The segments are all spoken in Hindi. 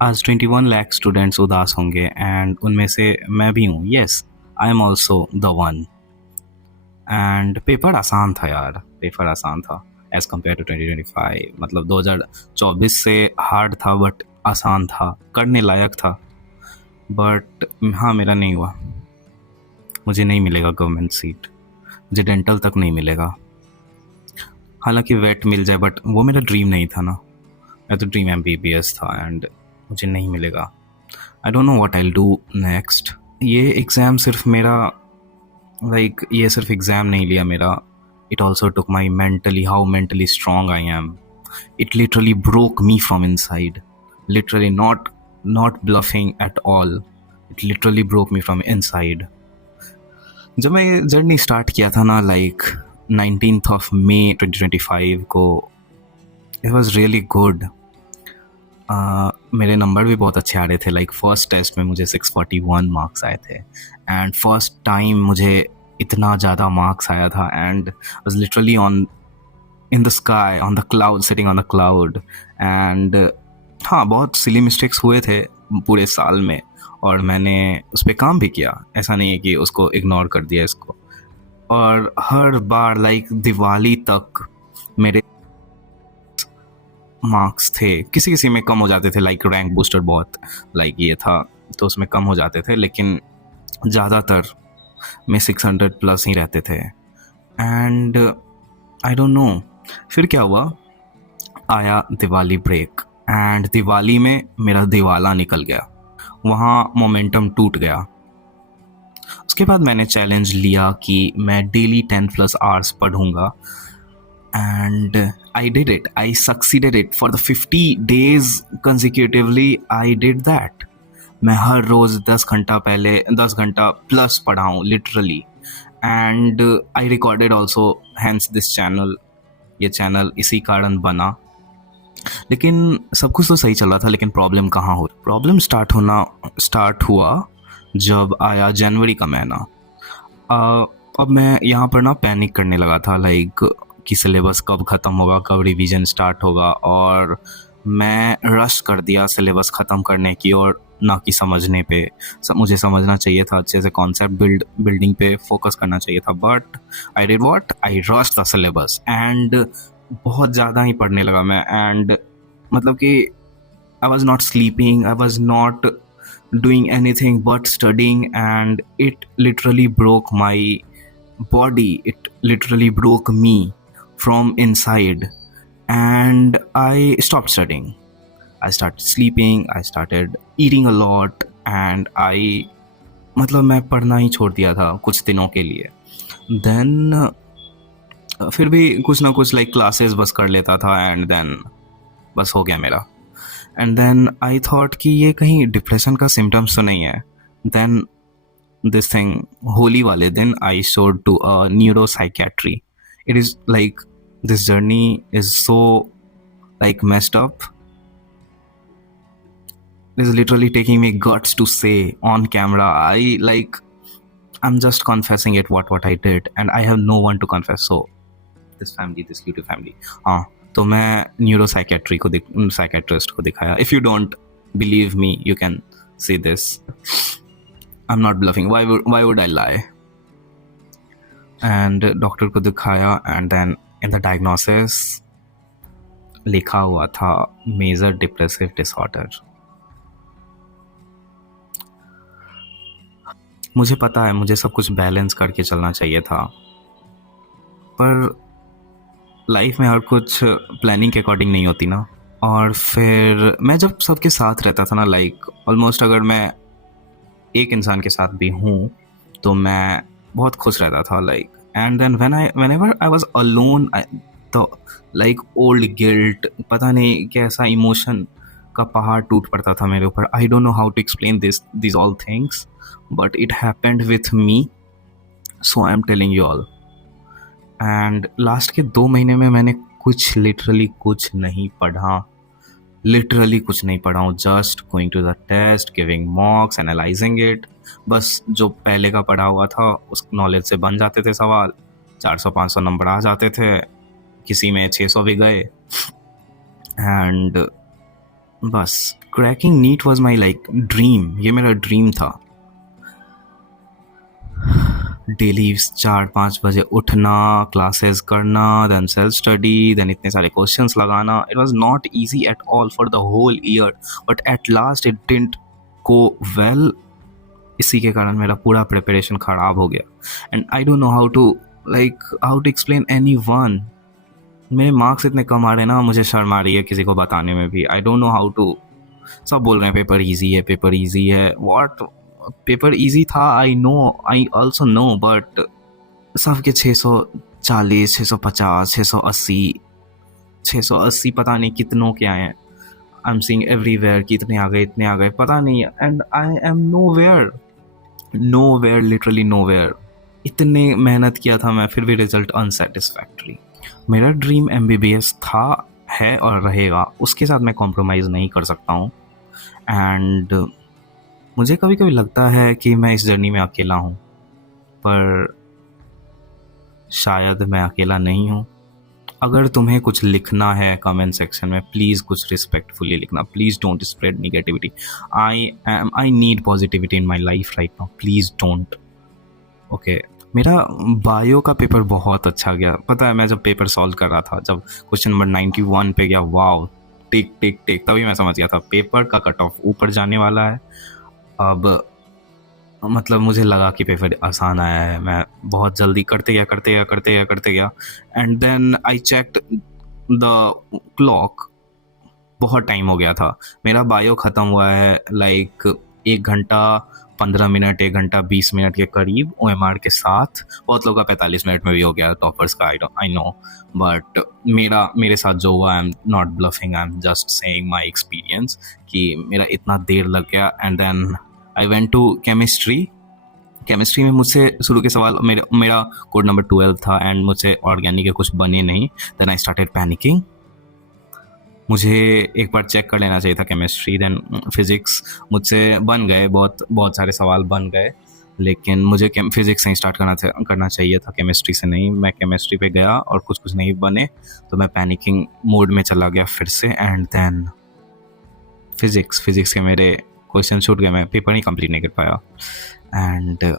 आज 21 लाख स्टूडेंट्स उदास होंगे एंड उनमें से मैं भी हूँ। Yes, I am also the one. And paper आसान था यार, पेपर आसान था एज़ कम्पेयर टू 2025। मतलब 2024 से हार्ड था बट आसान था, करने लायक था। बट हाँ, मेरा नहीं हुआ। मुझे नहीं मिलेगा गवर्नमेंट सीट, मुझे डेंटल तक नहीं मिलेगा। हालांकि वेट मिल जाए बट वो मेरा ड्रीम नहीं था ना। मैं तो ड्रीम MBBS था एंड मुझे नहीं मिलेगा। आई don't know what I will do next. ये एग्ज़ाम सिर्फ मेरा ये सिर्फ एग्ज़ाम नहीं लिया मेरा। It also took my mentally, how mentally strong I am. It literally broke me from inside, literally not bluffing at all. It literally broke me from inside. जब मैं ये जर्नी स्टार्ट किया था ना, 19th of May 2025 को, इट वॉज रियली गुड। मेरे नंबर भी बहुत अच्छे आ रहे थे। फर्स्ट टेस्ट में मुझे 641 मार्क्स आए थे एंड फर्स्ट टाइम मुझे इतना ज़्यादा मार्क्स आया था and was literally on in the sky, on the cloud, sitting on the cloud. And हाँ, बहुत सिली मिस्टेक्स हुए थे पूरे साल में और मैंने उस पर काम भी किया। ऐसा नहीं है कि उसको इग्नोर कर दिया इसको। और हर बार दिवाली तक मेरे मार्क्स थे, किसी किसी में कम हो जाते थे। रैंक बूस्टर बहुत ये था तो उसमें कम हो जाते थे, लेकिन ज़्यादातर में 600 प्लस ही रहते थे। एंड आई डोंट नो फिर क्या हुआ। आया दिवाली ब्रेक एंड दिवाली में मेरा दिवाला निकल गया, वहाँ मोमेंटम टूट गया। उसके बाद मैंने चैलेंज लिया कि मैं डेली 10+ आवर्स पढ़ूंगा and I did it. I succeeded it for the 50 days consecutively. I did that. मैं हर रोज़ 10 घंटा पहले 10 घंटा प्लस पढ़ा हूँ literally. And I recorded also, hence this channel. ये चैनल इसी कारण बना। लेकिन सब कुछ तो सही चल रहा था, लेकिन प्रॉब्लम कहाँ हो, प्रॉब्लम स्टार्ट हुआ जब आया जनवरी का महीना। अब मैं यहाँ पर ना पैनिक करने लगा था कि सिलेबस कब ख़त्म होगा, कब रिवीजन स्टार्ट होगा। और मैं रश कर दिया सिलेबस ख़त्म करने की और ना कि समझने पे। मुझे समझना चाहिए था अच्छे से, कॉन्सेप्ट बिल्डिंग पे फोकस करना चाहिए था। But I did what, I rush the syllabus and बहुत ज़्यादा ही पढ़ने लगा मैं। एंड मतलब कि I was not sleeping, I was not doing anything but studying, and it literally broke my body. It literally broke me from inside, and I stopped studying. I started sleeping, I started eating a lot, and मतलब मैं पढ़ना ही छोड़ दिया था कुछ दिनों के लिए। देन फिर भी कुछ ना कुछ क्लासेस बस कर लेता था एंड देन बस हो गया मेरा। एंड देन आई थॉट कि ये कहीं डिप्रेशन का सिम्टम्स तो नहीं है। देन दिस थिंग, होली वाले दिन I showed to a neuro psychiatry. It is this journey is so messed up. It is literally taking me guts to say on camera. I'm just confessing it what I did, and I have no one to confess. So this YouTube family, हाँ, तो मैं न्यूरो साइकेट्रिस्ट को दिखाया। If you don't believe me, you can see this. I am not bluffing, why would I lie? And doctor को दिखाया and then in the diagnosis लिखा हुआ था मेजर डिप्रेसिव डिसऑर्डर। मुझे पता है मुझे सब कुछ बैलेंस करके चलना चाहिए था, पर लाइफ में हर कुछ प्लानिंग के अकॉर्डिंग नहीं होती ना। और फिर मैं जब सबके साथ रहता था ना, ऑलमोस्ट अगर मैं एक इंसान के साथ भी हूँ तो मैं बहुत खुश रहता था। And then whenever I was alone, तो ओल्ड गिल्ट, पता नहीं कैसा इमोशन का पहाड़ टूट पड़ता था मेरे ऊपर। I don't know how to explain these all things, but it happened with me, so I am telling you all. And last के 2 महीने में मैंने लिटरली कुछ नहीं पढ़ा हूँ। Just going to the test, giving mocks, analysing it. बस जो पहले का पढ़ा हुआ था उस नॉलेज से बन जाते थे सवाल, 400-500 नंबर आ जाते थे, किसी में 600 भी गए। एंड बस cracking NEET was my like dream, ये मेरा ड्रीम था। डेली 4-5 बजे उठना, क्लासेस करना, देन सेल्फ स्टडी, देन इतने सारे क्वेश्चंस लगाना। It was not easy at all for the whole year, but at last it didn't go well. इसी के कारण मेरा पूरा प्रिपरेशन ख़राब हो गया। And I don't know how to explain anyone. मेरे मार्क्स इतने कम आ रहे हैं ना, मुझे शर्म आ रही है किसी को बताने में भी। I don't know how to. सब बोल रहे हैं पेपर इजी है, पेपर इजी है। व्हाट, पेपर इजी था, I know, I also know, but सबके 640, 650, 680, 680 पता नहीं कितनों के आए हैं। आई एम सीइंग एवरीवेयर कि इतने आ गए, इतने आ गए, पता नहीं। And I am nowhere, literally nowhere. इतने मेहनत किया था मैं, फिर भी रिजल्ट अनसेटिस्फैक्ट्री। मेरा ड्रीम MBBS था, है और रहेगा, उसके साथ मैं कॉम्प्रोमाइज़ नहीं कर सकता हूँ। एंड मुझे कभी कभी लगता है कि मैं इस जर्नी में अकेला हूँ, पर शायद मैं अकेला नहीं हूँ। अगर तुम्हें कुछ लिखना है कमेंट सेक्शन में, प्लीज़ कुछ रिस्पेक्टफुली लिखना। Please don't spread negativity. I need positivity in my life right now, please don't. Okay, मेरा बायो का पेपर बहुत अच्छा गया। पता है, मैं जब पेपर सॉल्व कर रहा था, जब क्वेश्चन नंबर 91 पे गया, वाव, टिक टिक टिक, तभी मैं समझ गया था पेपर का कट ऑफ ऊपर जाने वाला है। अब मतलब मुझे लगा कि पेपर आसान आया है। मैं बहुत जल्दी करते गया and then I checked the clock. बहुत टाइम हो गया था। मेरा बायो ख़त्म हुआ है लाइक 1 घंटा 15 मिनट, 1 घंटा 20 मिनट के करीब OMR के साथ। बहुत लोगों का 45 मिनट में भी हो गया, टॉपर्स का, आई नो। बट मेरे साथ जो हुआ, I am not bluffing, I am just saying my experience कि मेरा इतना देर लग गया। And then I went to chemistry में मुझसे शुरू के सवाल, मेरा कोड नंबर 12 था एंड मुझसे ऑर्गेनिक के कुछ बने नहीं। Then I started panicking. मुझे एक बार चेक कर लेना चाहिए था केमिस्ट्री। देन फिज़िक्स मुझसे बन गए, बहुत सारे सवाल बन गए, लेकिन मुझे फिज़िक्स से ही स्टार्ट करना चाहिए था, केमिस्ट्री से नहीं। मैं केमिस्ट्री पे गया और कुछ नहीं बने, तो मैं पैनिकिंग मोड में चला गया फिर से। एंड देन फिज़िक्स के मेरे क्वेश्चन छूट गए, मैं पेपर ही कंप्लीट नहीं कर पाया। And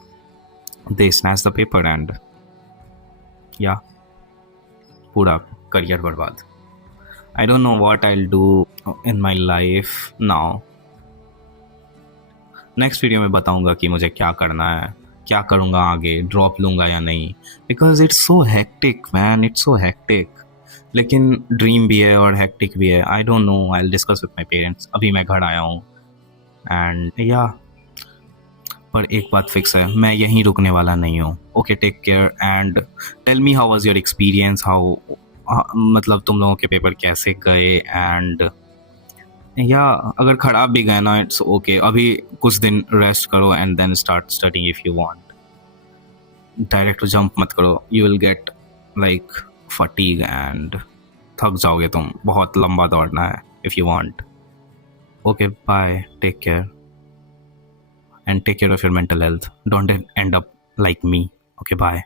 they snatch the paper and या पूरा करियर बर्बाद। I don't know what I'll do in my life now. Next video में बताऊंगा कि मुझे क्या करना है, क्या करूंगा आगे, ड्रॉप लूंगा या नहीं। Because it's so hectic man, it's so hectic. लेकिन ड्रीम भी है और हेक्टिक भी है। आई don't no, I will discuss with my parents. अभी मैं घर आया हूँ एंड या, पर एक बात फिक्स है, मैं यहीं रुकने वाला नहीं हूँ। Okay, take care and tell me how was your experience, how मतलब तुम लोगों के पेपर कैसे गए। एंड या अगर ख़राब भी गए ना, इट्स ओके। अभी कुछ दिन रेस्ट करो and then start studying if you want. Direct jump मत करो, you will get like fatigue and थक जाओगे तुम। बहुत लंबा दौड़ना है if you want. Okay, bye, take care and take care of your mental health. Don't end up like me. Okay, bye.